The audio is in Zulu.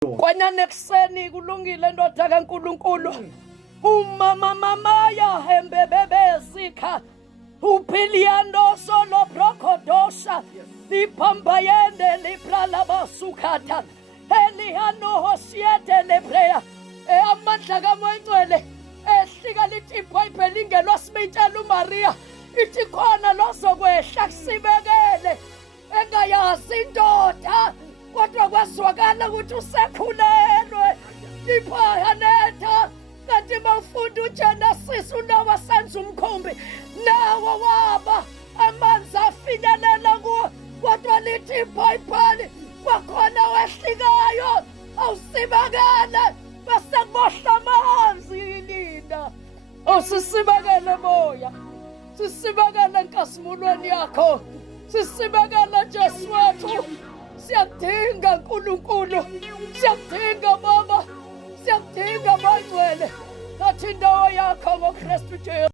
Kwenyane kuseni kulungile ndoda kaNkulunkulu. Umama yahembe bebezikha. Uphiliando solo brokodosha. Lipambayende liprala basukata. Elihano hosiete lebrea. Amandla kaMoyingcwele ehlika lithi iBhayibheli ingelwaSibitshela uMaria ithi khona lozokwehla kusibekele engayazi indoda kodwa kwazwakala ukuthi usekhulelwe iphaya netha kanti mawufunda uGenesis uNoah senza umkhumbi nawo waba amanzi afinyelela kuwo kodwa lithi iBhayibheli kwakhona wehlikayo awusibekele bese kubohla amanzi lina awusisibekele moya sisibekele enkasimulweni yakho sisibekele Jesu wethu siyadinga uNkulunkulu siyadinga baba siyadinga Moyingcwele nathi indawo yakho ngoKristu Jesu.